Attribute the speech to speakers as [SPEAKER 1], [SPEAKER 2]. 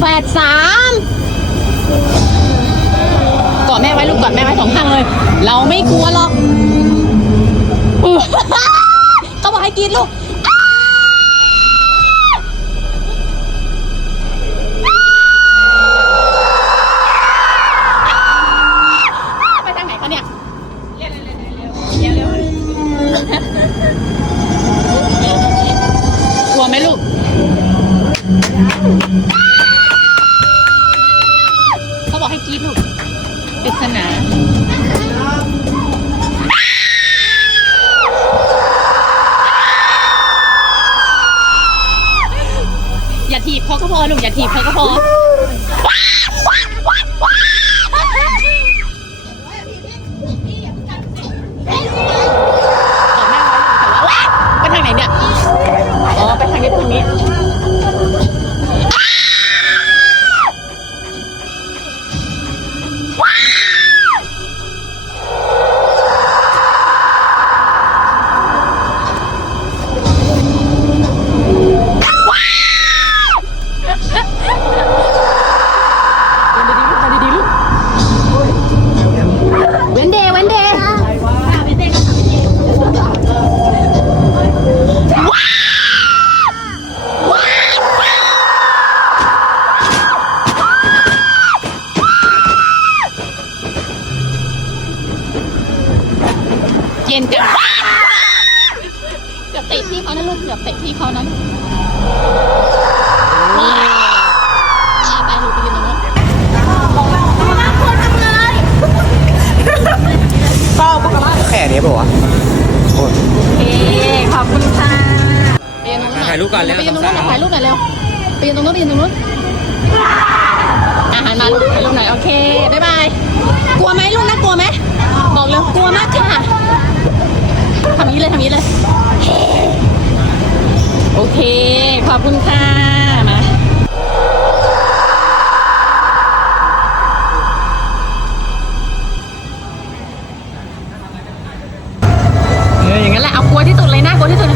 [SPEAKER 1] แปดสามกอดแม่ไว้ลูกกอดแม่ไว้สองข้างเลย เราไม่กลัวหรอกเขาบอกให้กินลูก ชี้ลูกปริศนาอย่าถีบเขาก็พอหนุ่มอย่าถีบเขาก็พอ เย็นจังเกือบเตะที่เขานะลูกเกือบเตะที่เขานะลูกอ่าไปลูกไปยืนตรงนู้น
[SPEAKER 2] แค่นี้ป่าวะ
[SPEAKER 1] โอเคขอบคุณค่ะไปยืนตรงนู้นหน่อ
[SPEAKER 2] ถ่ายรูปก่อนเร็ว
[SPEAKER 1] ไปยืนตรงนู้นหน่อยถ่ายรูปหน่อยเร็วไปยืนตรงนู้นไปยืนตรงนู้นอาหารมาลูกถ่ายรูปหน่อยโอเคบ๊ายบายกลัวไหมลูกน่ากลัวไหมบอก อบคุณค่ะมาเอออย่างนั้นแหละเอากลัวที่สุดเลยนะกลัวที่สุด